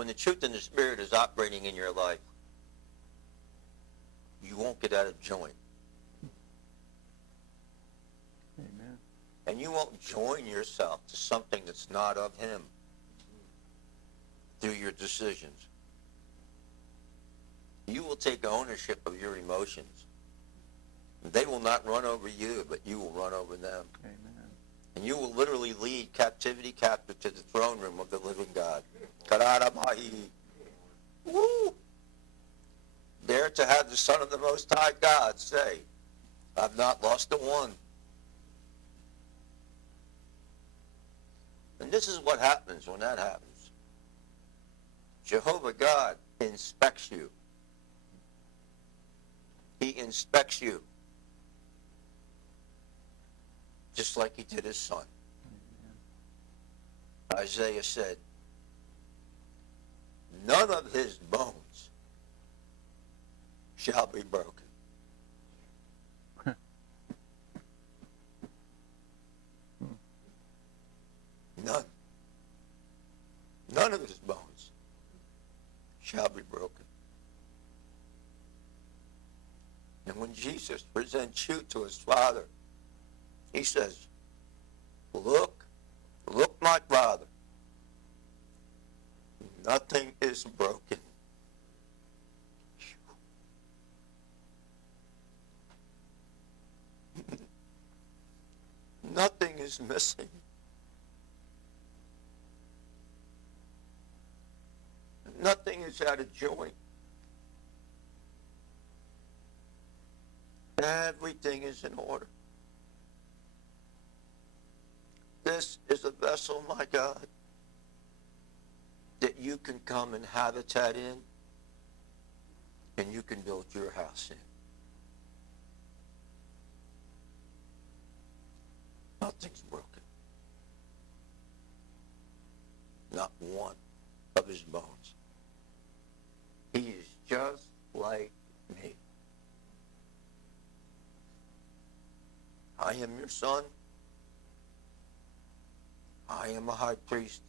when the truth and the Spirit is operating in your life, you won't get out of joint. Amen. And you won't join yourself to something that's not of Him through your decisions. You will take ownership of your emotions. They will not run over you, but you will run over them. Amen. And you will literally lead captivity captive to the throne room of the living God. Kararamahi. Woo! Dare to have the Son of the Most High God say, I've not lost a one. And this is what happens when that happens. Jehovah God inspects you. He inspects you. Just like He did His Son. Isaiah said, none of His bones shall be broken. None. None of His bones shall be broken. And when Jesus presents you to His Father, He says, look, my Father, nothing is broken. Nothing is missing. Nothing is out of joint. Everything is in order. This is a vessel, my God, that you can come and habitat in, and you can build your house in. Nothing's broken. Not one of His bones. He is just like me. I am your son. I am a high priest.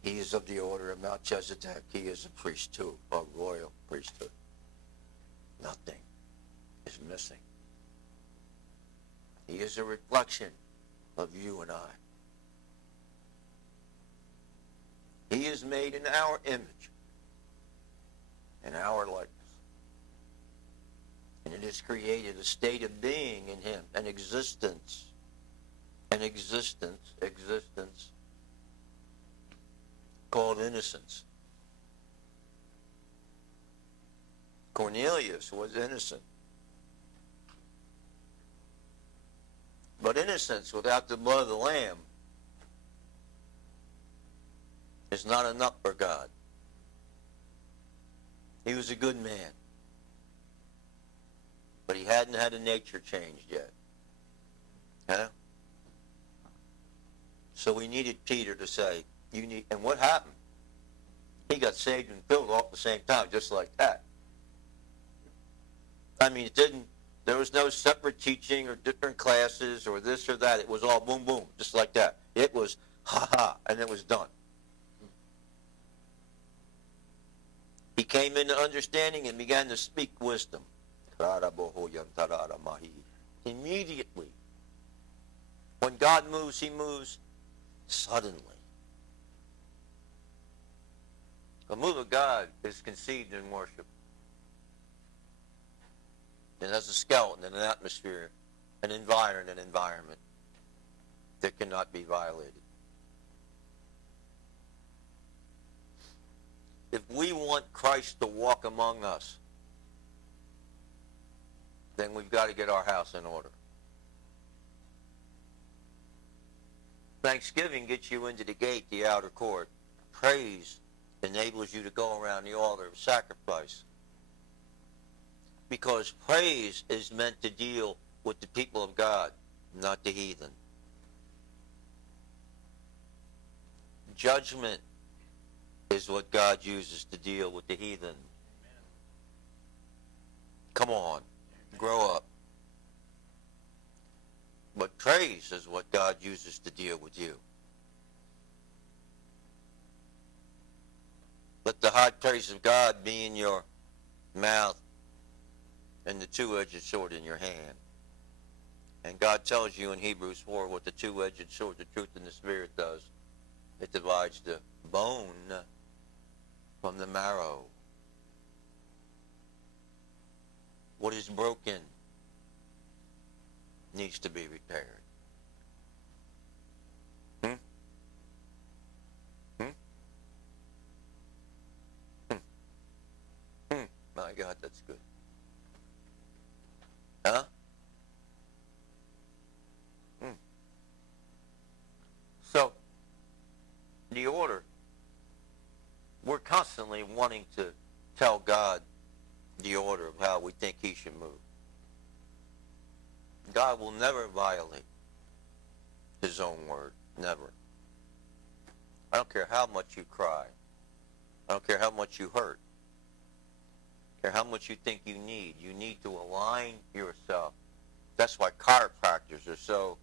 He is of the order of Melchizedek. He is a priest too, a royal priesthood. Nothing is missing. He is a reflection of you and I. He is made in our image, in our likeness. And it has created a state of being in Him, an existence, called innocence. Cornelius was innocent. But innocence without the blood of the Lamb is not enough for God. He was a good man. But he hadn't had a nature changed yet. Huh? So we needed Peter to say, you need, and what happened? He got saved and filled all at the same time, just like that. I mean, there was no separate teaching or different classes or this or that. It was all boom, boom, just like that. It was ha-ha, and it was done. He came into understanding and began to speak wisdom. Immediately. When God moves, He moves suddenly. The move of God is conceived in worship. And as a skeleton in an atmosphere, an environment that cannot be violated. If we want Christ to walk among us, then we've got to get our house in order. Thanksgiving gets you into the gate, the outer court. Praise enables you to go around the altar of sacrifice. Because praise is meant to deal with the people of God, not the heathen. Judgment is what God uses to deal with the heathen. Come on, grow up. But praise is what God uses to deal with you. Let the high praise of God be in your mouth and the two-edged sword in your hand. And God tells you in Hebrews 4 what the two-edged sword, the truth and the Spirit, does. It divides the bone from the marrow. What is broken needs to be repaired. Hmm? Hmm? Hmm? Hmm? My God, that's good. Huh? Hmm. So, the order, we're constantly wanting to tell God the order of how we think he should move. God will never violate his own word. Never. I don't care how much you cry. I don't care how much you hurt. I don't care how much you think you need. You need to align yourself. That's why chiropractors are so,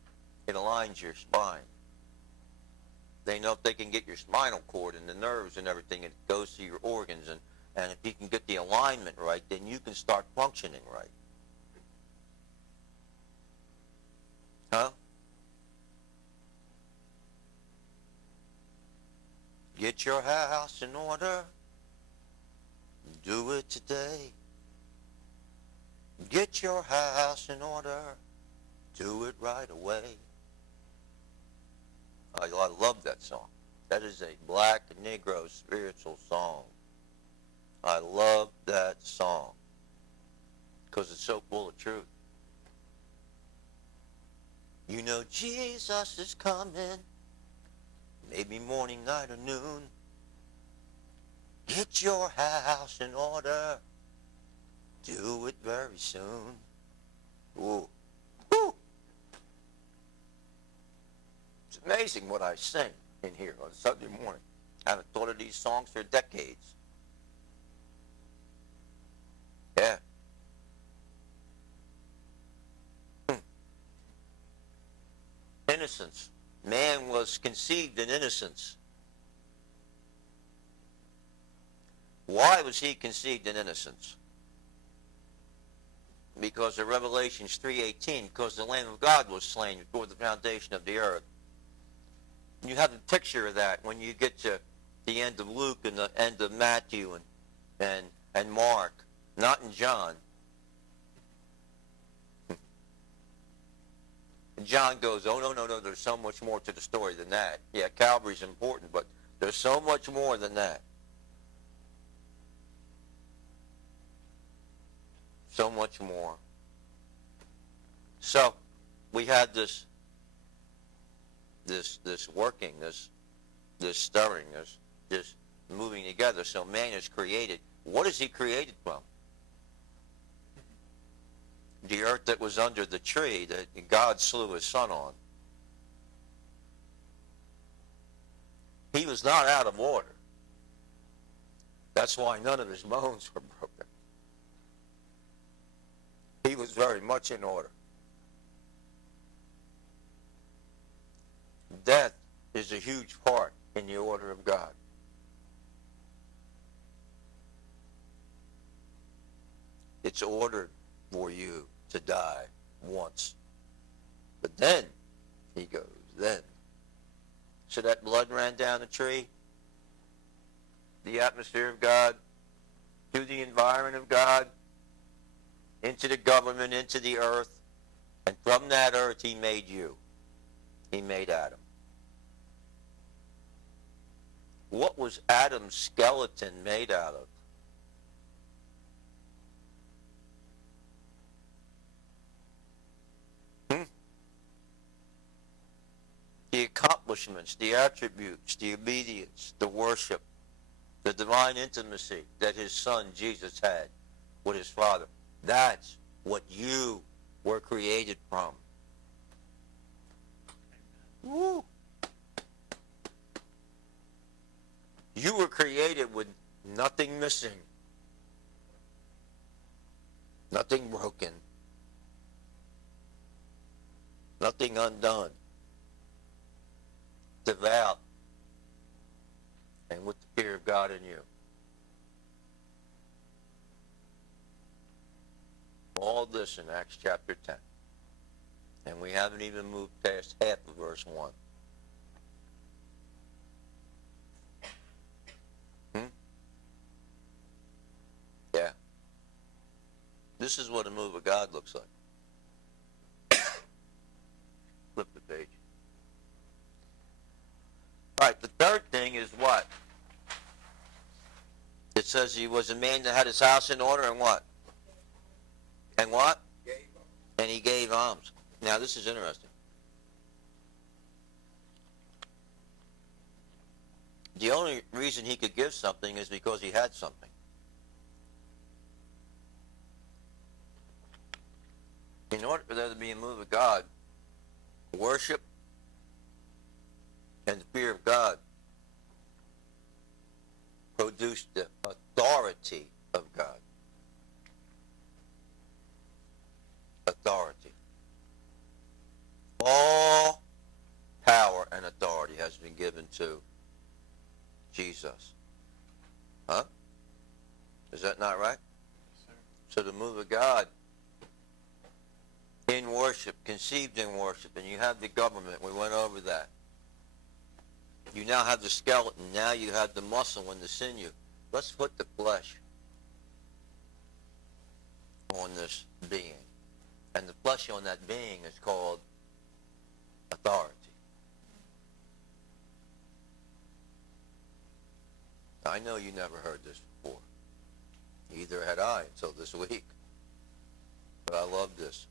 it aligns your spine. They know if they can get your spinal cord and the nerves and everything, it goes to your organs. And if you can get the alignment right, then you can start functioning right. Huh? Get your house in order. Do it today. Get your house in order. Do it right away. I love that song. That is a black Negro spiritual song. I love that song because it's so full of truth. You know Jesus is coming, maybe morning, night, or noon. Get your house in order. Do it very soon. Ooh. Woo. It's amazing what I sing in here on Sunday morning. I haven't thought of these songs for decades. Yeah. Innocence. Man was conceived in innocence. Why was he conceived in innocence? Because of Revelations 3:18, because the Lamb of God was slain before the foundation of the earth. You have a picture of that when you get to the end of Luke and the end of Matthew and Mark, not in John. And John goes, oh, no, there's so much more to the story than that. Yeah, Calvary's important, but there's so much more than that. So much more. So, we had this working, this stirring, this moving together. So man is created. What is he created from? The earth that was under the tree that God slew his son on. He was not out of order. That's why none of his bones were broken. He was very much in order. Death is a huge part in the order of God. It's ordered for you to die once. But then, he goes, then. So that blood ran down the tree, the atmosphere of God, through the environment of God, into the government, into the earth, and from that earth he made you. He made Adam. What was Adam's skeleton made out of? The accomplishments, the attributes, the obedience, the worship, the divine intimacy that his son Jesus had with his Father. That's what you were created from. Woo. You were created with nothing missing, nothing broken, nothing undone. Devout and with the fear of God in you. this in Acts chapter 10. And we haven't even moved past half of verse 1. Yeah. This is what a move of God looks like. Flip the page. All right, the third thing is what? It says he was a man that had his house in order and what? And what? And he gave alms. Now, this is interesting. The only reason he could give something is because he had something. In order for there to be a move of God, worship and the fear of God produced the authority of God. Authority. All power and authority has been given to Jesus. Huh? Is that not right? Yes, sir. So the move of God in worship, conceived in worship, and you have the government. We went over that. You now have the skeleton. Now you have the muscle and the sinew. Let's put the flesh on this being. And the flesh on that being is called authority. I know you never heard this before. Neither had I until this week. But I love this.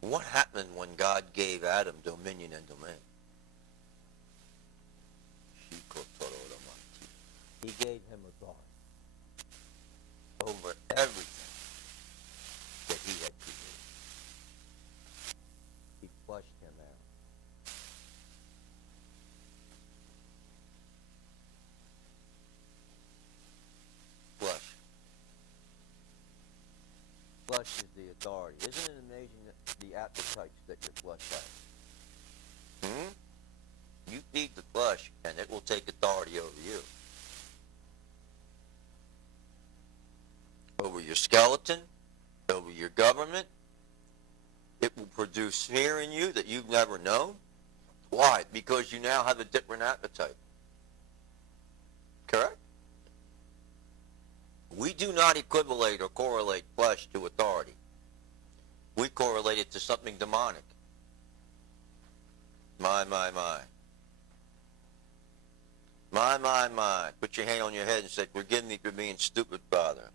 What happened when God gave Adam dominion and domain? He gave him authority over everything that he had created. He flushed him out. Flush. Flush is the authority. Isn't it amazing that the appetites that your flesh has? You feed the flesh, and it will take authority over you. Over your skeleton, over your government. It will produce fear in you that you've never known. Why? Because you now have a different appetite. Correct? We do not equivalate or correlate flesh to authority. We correlate it to something demonic. My. My. Put your hand on your head and say, forgive me for being stupid, Father.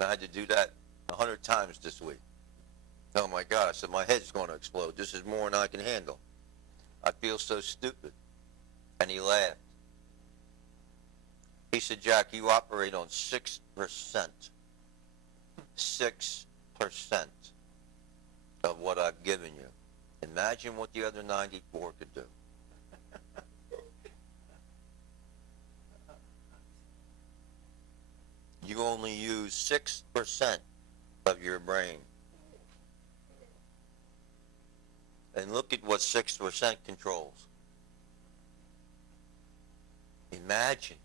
I had to do that 100 times this week. Oh my God, I said, my head's going to explode. This is more than I can handle. I feel so stupid. And he laughed. He said, Jack, you operate on 6%. 6% of what I've given you. Imagine what the other 94 could do. You only use 6% of your brain. And look at what 6% controls. Imagine